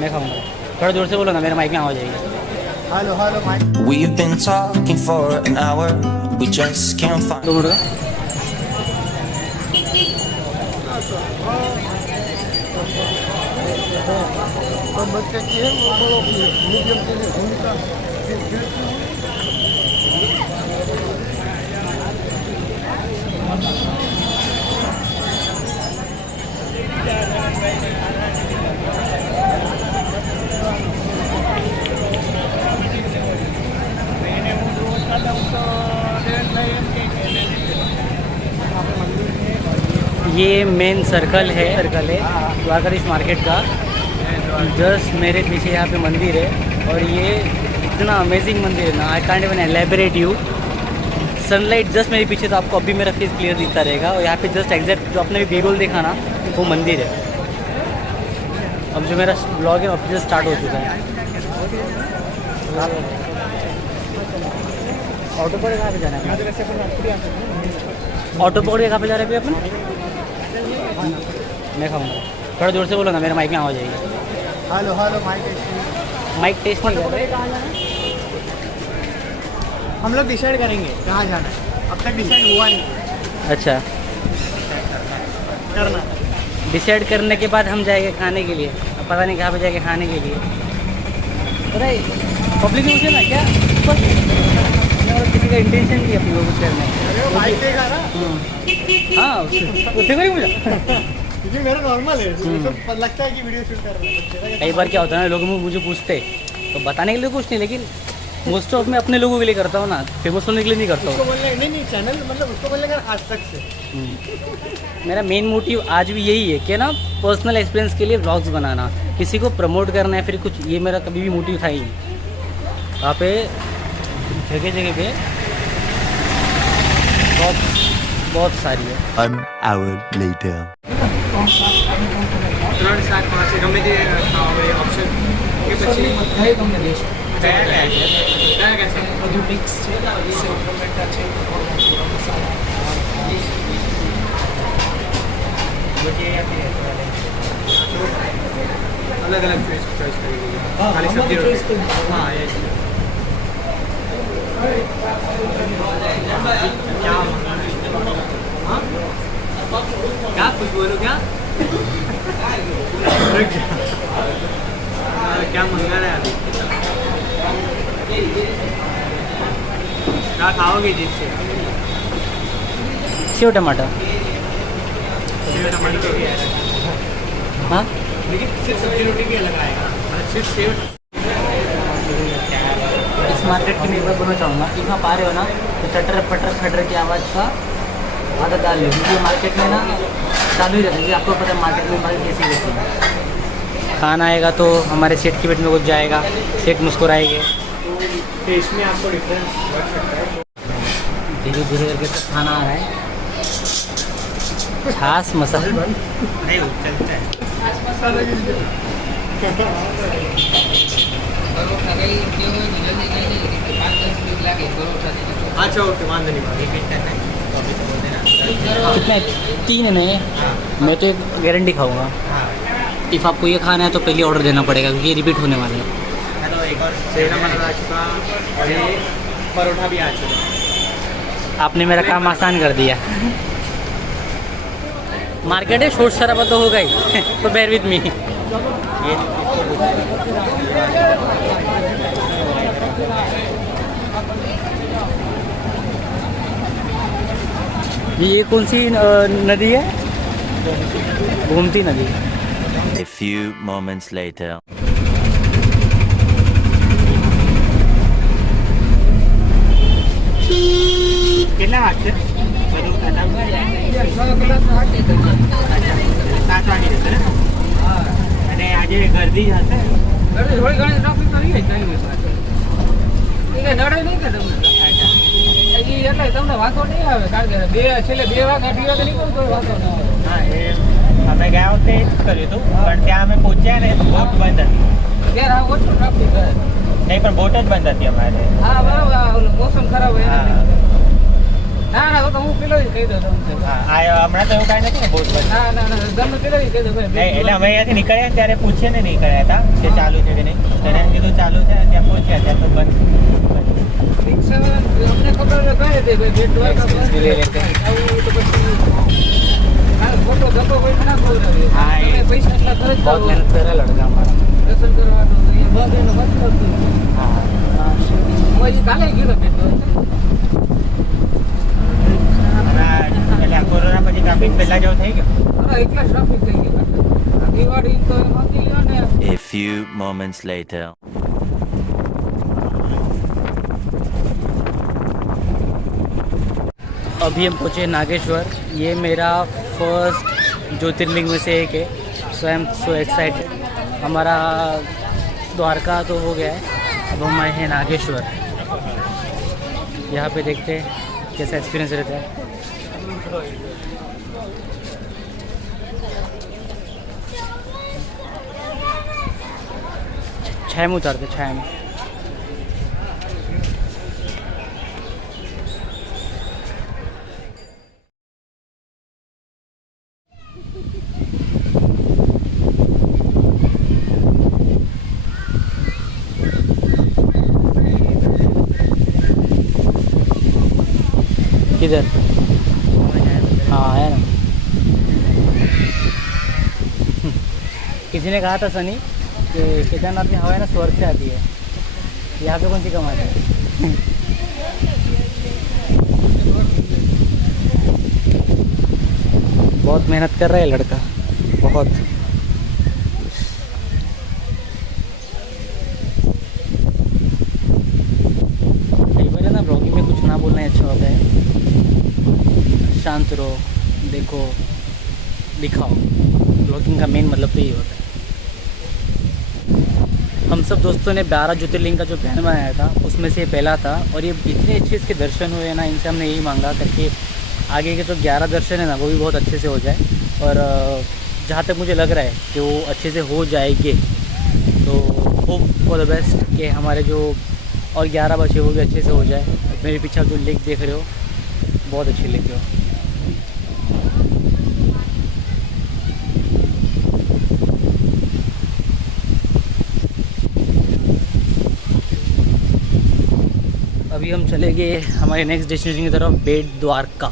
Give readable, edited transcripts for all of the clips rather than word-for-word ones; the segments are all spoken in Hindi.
मैं खाऊंगा। थोड़ा जोर से बोलो ना, मेरे माइक में आवाज जाएगी। Hello hello mic. We've been talking for an hour. We just can't find. 2 minute का। तो बच्चे की है वो बड़ों की मीडियम के लिए भूमिका। ये मेन सर्कल है द्वारकाधीश मार्केट का। जस्ट मेरे पीछे यहाँ पे मंदिर है और ये इतना अमेजिंग मंदिर है ना, I can't even elaborate you. Sunlight just मेरे पीछे, तो आपको अभी मेरा फेस क्लियर दिखता रहेगा। और यहाँ पे जस्ट एग्जैक्ट जो आपने भी रोल देखा ना, वो मंदिर है। अब जो मेरा ब्लॉग है अब जस्ट स्टार्ट हो चुका है। ऑटो पकड़ कहाँ पे जाना है? ऑटो पकड़ के कहाँ पे जा रहे हैं अभी अपन? मैं खाऊंगा। थोड़ा जोर से बोलो ना, मेरे माइक में आवाज जाएगी। हेलो हेलो माइक टेस्ट नहीं कर रहा। हम लोग डिसाइड करेंगे कहाँ जाना है, अब तक डिसाइड हुआ नहीं। अच्छा, करना डिसाइड करने के बाद हम जाएंगे खाने के लिए। अब पता नहीं कहाँ पे जाएंगे खाने के लिए। पता है पब्लिक ने पूछा ना क्या बस, और किसी का इंटेंशन नहीं है अपने लोग करने। माइक देगा ना। हाँ उससे करेंगे मुझे। क्योंकि मेरा नॉर्मल है, तो लगता है कि वीडियो शूट कर रहे हैं। कई बार क्या होता है ना, लोग मुझे पूछते तो बताने के लिए कुछ नहीं, लेकिन मोस्ट ऑफ मैं अपने लोगों के लिए करता हूँ ना, फेमस होने के लिए नहीं करता उसको हूँ। बोलने नहीं चैनल मतलब उसको बोलने का आज तक से मेरा मेन मोटिव आज भी यही है कि ना, पर्सनल एक्सपीरियंस के लिए व्लॉग्स बनाना, किसी को प्रमोट करना है फिर कुछ, ये मेरा कभी भी मोटिव था ही नहीं। वहाँ पे जगह जगह पे बहुत सारी है। An hour later. 3-7-5 ગમે તે ઓપ્શન કે પછી તમને દેશ કયા છે બધું મિક્સ છે સેવ ટમેટા છે મસાલા अलग अलग चॉइस करेंगे। खाली सब्जी रोटी। हाँ ये क्या हाँ क्या कुछ बोलो क्या क्या मंगा रहे हैं अभी? क्या खाओगे जिससे? सेव टमाटर। सेव टमाटर तो भी आएगा, हाँ लेकिन सिर्फ सब्जी रोटी भी अलग आएगा, सिर्फ सेव। इस मार्केट की मैं एक बार बोलना चाहूँगा, यहाँ पा रहे हो ना तो चटर पटर खटर की आवाज़ का आदत डाल लो, क्योंकि मार्केट में ना चालू ही रहता है। आपको पता है मार्केट में मार्केट कैसी रहती है। खाना आएगा तो हमारे सेठ की पेट में कुछ जाएगा, सेठ मुस्कुराएंगे, तो इसमें आपको डिफरेंस बढ़ सकता है। धीरे धीरे करके तो खाना आ रहा है। छाछ मसाला नहीं चलता है अच्छा ओके वांधो नहीं कितने 3 है नए। मैं तो एक गारंटी खाऊंगा। इफ़ आपको ये खाना है तो पहले ऑर्डर देना पड़ेगा, क्योंकि ये रिपीट होने वाले हैं। तो एक और सेव टमाटर आ चुका और ये परोठा भी आ चुका। आपने मेरा काम आसान कर दिया। मार्केट है, शोर शराबा तो होगा ही तो बेयर विद मी। ये कौन सी नदी है? गोमती नदी। A few moments later. કેટલા વાગશે બધું ખતમ 7 વાગે જશે ને? અને આજે ગરદી હશે? ગરદી થોડી ઘણી ટ્રાફિક તો રહી જ નહીં હોય પાસે. એ નડે નહીં કે તમને? એ એટલે તમને વાંધો નહીં આવે, કારણ કે છેલ્લે 2 વાગે 2 વાગે નીકળું તો વાંધો ન આવે. હા એ અમે ગયા વખતે જ કર્યું હતું, પણ ત્યાં અમે પહોંચ્યા ને બોટ બંધ હતી. ત્યારે ઓછું ટ્રાફિક રહે. નહીં પણ બોટ જ બંધ હતી અમારે. હા બરાબર, મોસમ ખરાબ હોય. ના ના તો હું પેલો જ કહી દઉં તમને. હા હમણાં તો એવું કાંઈ નથી ને બહુ જ બધું. ના ના ના ગમે પેલો જ કહી દઉં ભાઈ. નહીં એટલે અમે અહીંયાથી નીકળ્યા ને ત્યારે પૂછીએ ને નીકળ્યા હતા કે ચાલુ છે કે નહીં. તેને એમ કીધું ચાલુ છે અને ત્યાં પહોંચ્યા ત્યાં તો બંધ. રિક્ષાવાળા અમને ખબર તો કહી દે ભાઈ બેટ દ્વારકા Excuse me, બંધ. આવું તો પછી હા ખોટો ધક્કો કોઈ ના ખવડાવે. હા, એ તમે પૈસા એટલા ખર્ચ बहुत કરો मेहनत कर रहा है लड़का हमारा. દર્શન કરવાનું અહીંયા બંધ એનો મતલબ નથી. હા હું હજી કાલે ગયો બેટ દ્વારકા. એટલે કોરોના પછી ટ્રાફિક પહેલા જેવું થઈ ગયું. અરે એટલા ટ્રાફિક થઈ ગયા. આ દિવાળી તો એમ હતી લ્યો ને. A few moments later. अभी हम पहुँचे नागेश्वर. ये मेरा फर्स्ट ज्योतिर्लिंग में से एक है. सो आई एम सो एक्साइटेड. हमारा द्वारका तो हो गया है, अब हम आए हैं नागेश्वर. यहाँ पे देखते हैं कैसा एक्सपीरियंस रहता है. छाया में उतारते, छाया में. किधर? हाँ है ना. किसी ने कहा था सनी कि केदारनाथ में हवा है ना स्वर्ग से आती है. यहाँ पे कौन सी कमाल है? बहुत मेहनत कर रहा है लड़का, बहुत. कई बार है ना ब्लॉगिंग में कुछ ना बोलना ही अच्छा होता है. शांत रहो, देखो, दिखाओ. ब्लॉगिंग का मेन मतलब तो यही होता है. हम सब दोस्तों ने 12 ज्योतिर्लिंग का जो प्लान बनाया था उसमें से ये पहला था. और ये इतने अच्छे इसके दर्शन हुए ना, इनसे हमने यही मांगा करके आगे के जो 11 दर्शन है ना वो भी बहुत अच्छे से हो जाए. और जहाँ तक मुझे लग रहा है कि वो अच्छे से हो जाएंगे. तो होप फॉर द बेस्ट कि हमारे जो और 11 बचे वो भी अच्छे से हो जाए. मेरे पीछे आप जो लेक देख रहे हो बहुत अच्छी लेक है. अभी हम चले गए हमारे नेक्स्ट डेस्टिनेशन की तरफ, बेट द्वारका.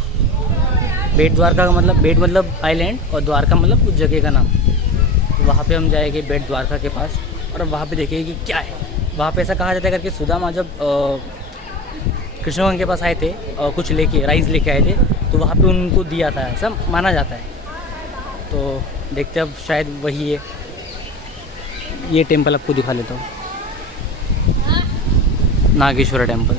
बेट द्वारका का मतलब, बेट मतलब आइलैंड और द्वारका मतलब उस जगह का नाम. तो वहाँ पे हम जाएंगे बेट द्वारका के पास और वहाँ पे देखेंगे कि क्या है. वहाँ पे ऐसा कहा जाता है करके सुदामा जब कृष्ण भगवान के पास आए थे कुछ लेके राइस लेके आए थे, तो वहाँ पे उनको दिया था, ऐसा माना जाता है. तो देखते अब शायद वही है. ये टेम्पल आपको दिखा लेता हूँ, नागेश्वर टेम्पल.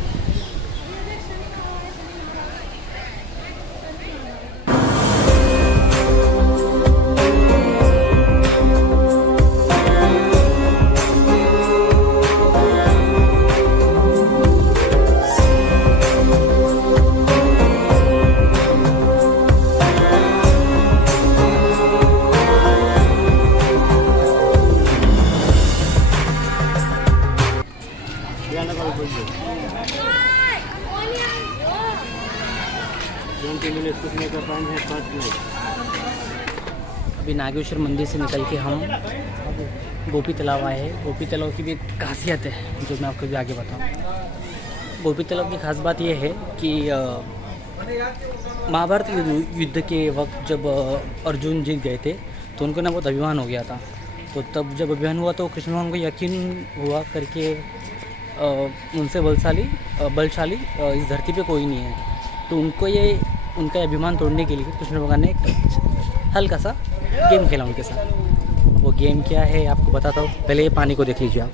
अभी नागेश्वर मंदिर से निकल के हम गोपी तालाब आए हैं. गोपी तालाब की भी एक खासियत है जो मैं आपको भी आगे बताऊँ. गोपी तालाब की खास बात यह है कि महाभारत युद्ध के वक्त जब अर्जुन जीत गए थे तो उनको ना बहुत अभिमान हो गया था. तो तब जब अभिमान हुआ तो कृष्ण भगवान को यकीन हुआ करके उनसे बलशाली इस धरती पे कोई नहीं है. तो उनका अभिमान तोड़ने के लिए कृष्ण भगवान ने एक हल्का सा गेम खेला उनके साथ. वो गेम क्या है आपको बताता हूँ. पहले ये पानी को देख लीजिए आप.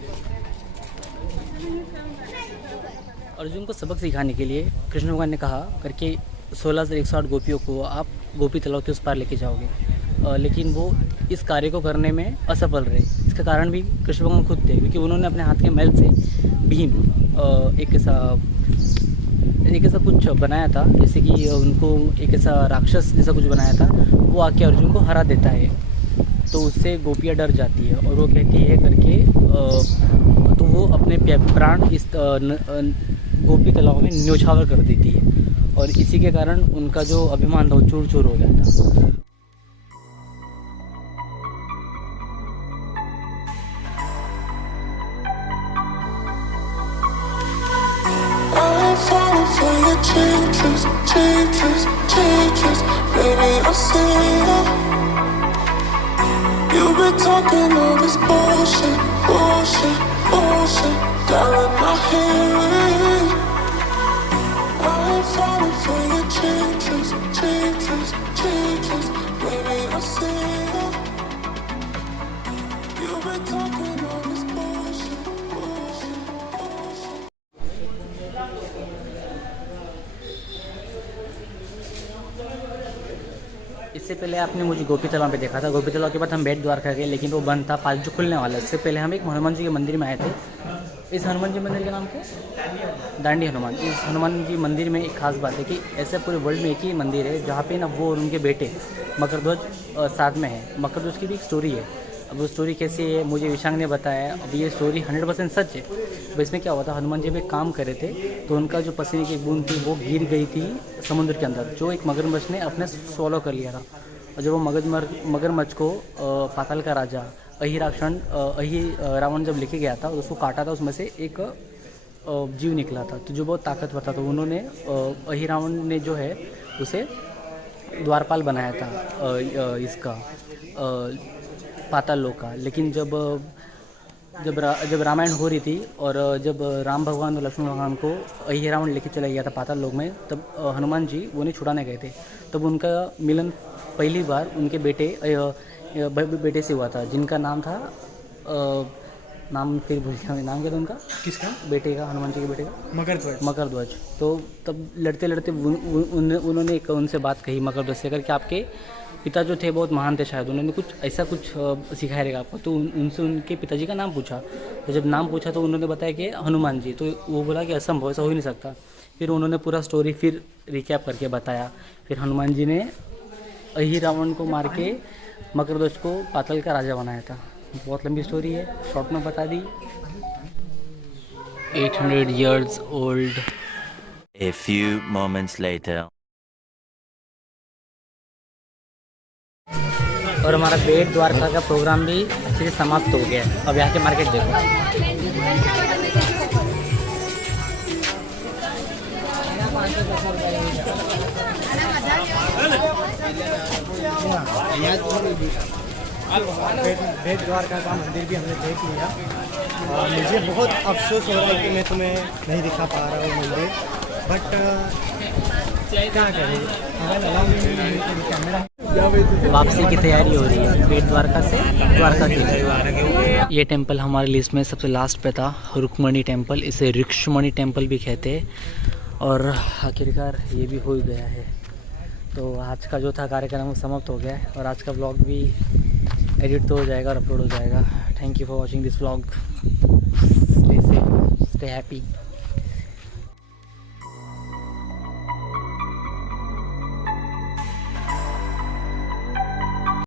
अर्जुन को सबक सिखाने के लिए कृष्ण भगवान ने कहा करके 16,108 गोपियों को आप गोपी तालाब के उस पार लेके जाओगे. लेकिन वो इस कार्य को करने में असफल रहे. इसका कारण भी कृष्ण भगवान खुद थे, क्योंकि उन्होंने अपने हाथ के मैल से भीम एक ऐसा कुछ बनाया था, जैसे कि उनको एक ऐसा राक्षस जैसा कुछ बनाया था. वो आके अर्जुन को हरा देता है. तो उससे गोपियाँ डर जाती है और वो कहती है करके तो वो अपने प्राण इस गोपी तालाब में न्योछावर कर देती है. और इसी के कारण उनका जो अभिमान था वो चूर चूर हो गया था। I'm falling for your changes, changes, changes. Baby, I see it. You've been talking all this bullshit, bullshit, bullshit. Darling, I hear it. I'm falling for your changes, changes, changes. Baby, I see it. You've been talking all this bullshit, bullshit, bullshit. इससे पहले आपने मुझे गोपी तालाब पे देखा था। गोपी तालाब के बाद हम बेट द्वारका गए, लेकिन वो बंद था, पास जो खुलने वाला है। इससे पहले हम एक हनुमान जी के मंदिर में आए थे। इस हनुमान जी मंदिर का नाम क्या है? दांडी हनुमान। इस हनुमान जी मंदिर में एक खास बात है कि ऐसे पूरे वर्ल्ड में एक ही मंदिर है जहाँ पे ना वो और उनके बेटे मकरध्वज साथ में है। मकरध्वज की भी एक स्टोरी है। अब वो स्टोरी कैसी है मुझे विशांग ने बताया। अब ये स्टोरी 100% सच है। अब इसमें क्या हुआ था, हनुमान जी जब एक काम कर रहे थे तो उनका जो पसीने की एक बूंद थी वो गिर गई थी समुद्र के अंदर, जो एक मगरमच्छ ने अपने स्वॉलो कर लिया था। और जब वो मगरमच्छ को पाताल का राजा रावण जब लेके गया था, उसको काटा था, उसमें से एक जीव निकला था, तो जो बहुत ताकतवर था। तो उन्होंने रावण ने जो है उसे द्वारपाल बनाया था इसका पाताल लोक का। लेकिन जब रामायण हो रही थी और जब राम भगवान और लक्ष्मण भगवान को रावण लेके चला गया था पाताल लोक में, तब हनुमान जी वो नहीं छुड़ाने गए थे। तब उनका मिलन पहली बार उनके बेटे से हुआ था, जिनका नाम था नाम फिर भूल गया, नाम क्या था उनका? किसका? बेटे का, हनुमान जी के बेटे का? मकरध्वज। तो तब लड़ते लड़ते उन्होंने एक उनसे बात कही मकरध्वज से करके, आपके पिता जो थे बहुत महान थे, शायद उन्होंने कुछ ऐसा कुछ सिखाया रहेगा आपको। तो उनसे उनके पिताजी का नाम पूछा। तो जब नाम पूछा तो उन्होंने बताया कि हनुमान जी। तो वो बोला कि असंभव, ऐसा हो ही नहीं सकता। फिर उन्होंने पूरा स्टोरी फिर रिकैप करके बताया। फिर हनुमान जी ने रावण को मार के मकरध्वज को पाताल का राजा बनाया था। बहुत लंबी स्टोरी है, शॉर्ट में बता दी। 800 years old. A few moments later. और हमारा बेट द्वारका का प्रोग्राम भी अच्छे से समाप्त हो गया है। अब यहाँ के मार्केट देखो। बेट द्वारका का मंदिर भी हमने देख लिया। मुझे बहुत अफसोस हो रहा है कि मैं तुम्हें नहीं दिखा पा रहा हूँ मंदिर, बट क्या करें, वापसी की तैयारी हो रही है बेट द्वारका से द्वारका के लिए। ये टेंपल हमारे लिस्ट में सबसे लास्ट पे था, रुक्मणी टेंपल। इसे ऋक्षमणि टेंपल भी कहते हैं। और आखिरकार ये भी हो ही गया है। तो आज का जो था कार्यक्रम वो समाप्त हो गया है, और आज का व्लॉग भी एडिट तो हो जाएगा और अपलोड हो जाएगा। Thank you for watching this vlog. Stay safe, stay happy.